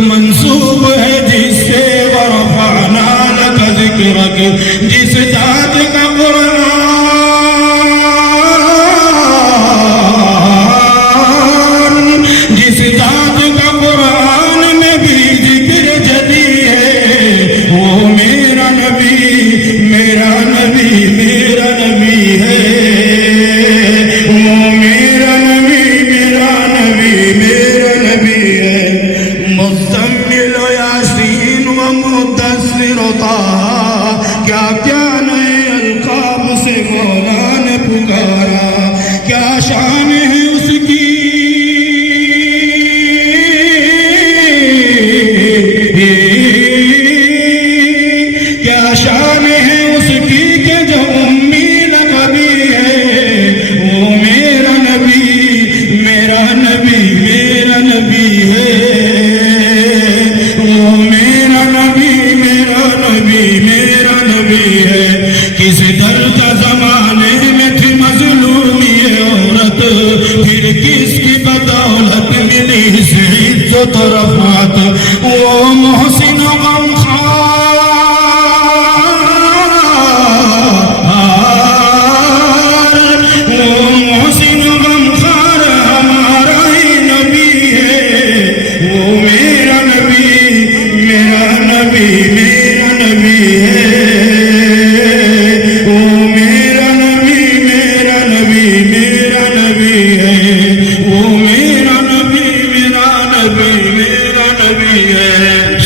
منسوب ہے جس سے ورفعنا لک ذکرک، جس ذات کا قرآن، جس ذات کا قرآن میں بھی ذکر جدی ہے، وہ میرا نبی میرا نبی میرا نبی ہے، وہ میرا نبی میرا نبی میرا نبی ہے۔ مزمل یاسین و مدثر طٰہٰ، کیا کیا نئے القاب سے مولا نے پکارا، کیا شان ہے اس کی، کیا شان ہے اس کی کہ جو امی لقبی ہے، وہ میرا نبی میرا نبی میرا نبی ہے، وہ میرا نبی میرا نبی میرا نبی ہے۔ کس درد زمانے میں تھی مظلومی عورت، پھر کس کی بدولت ملی اسے عزت و رفعت، وہ محسن غمخوار، وہ محسن غمخوار ہمارا ہی نبی ہے، وہ میرا نبی میرا نبی میرا نبی ہے، وہ میرا نبی میرا نبی میرا نبی ہے، وہ میرا نبی میرا نبی میرا نبی ہے۔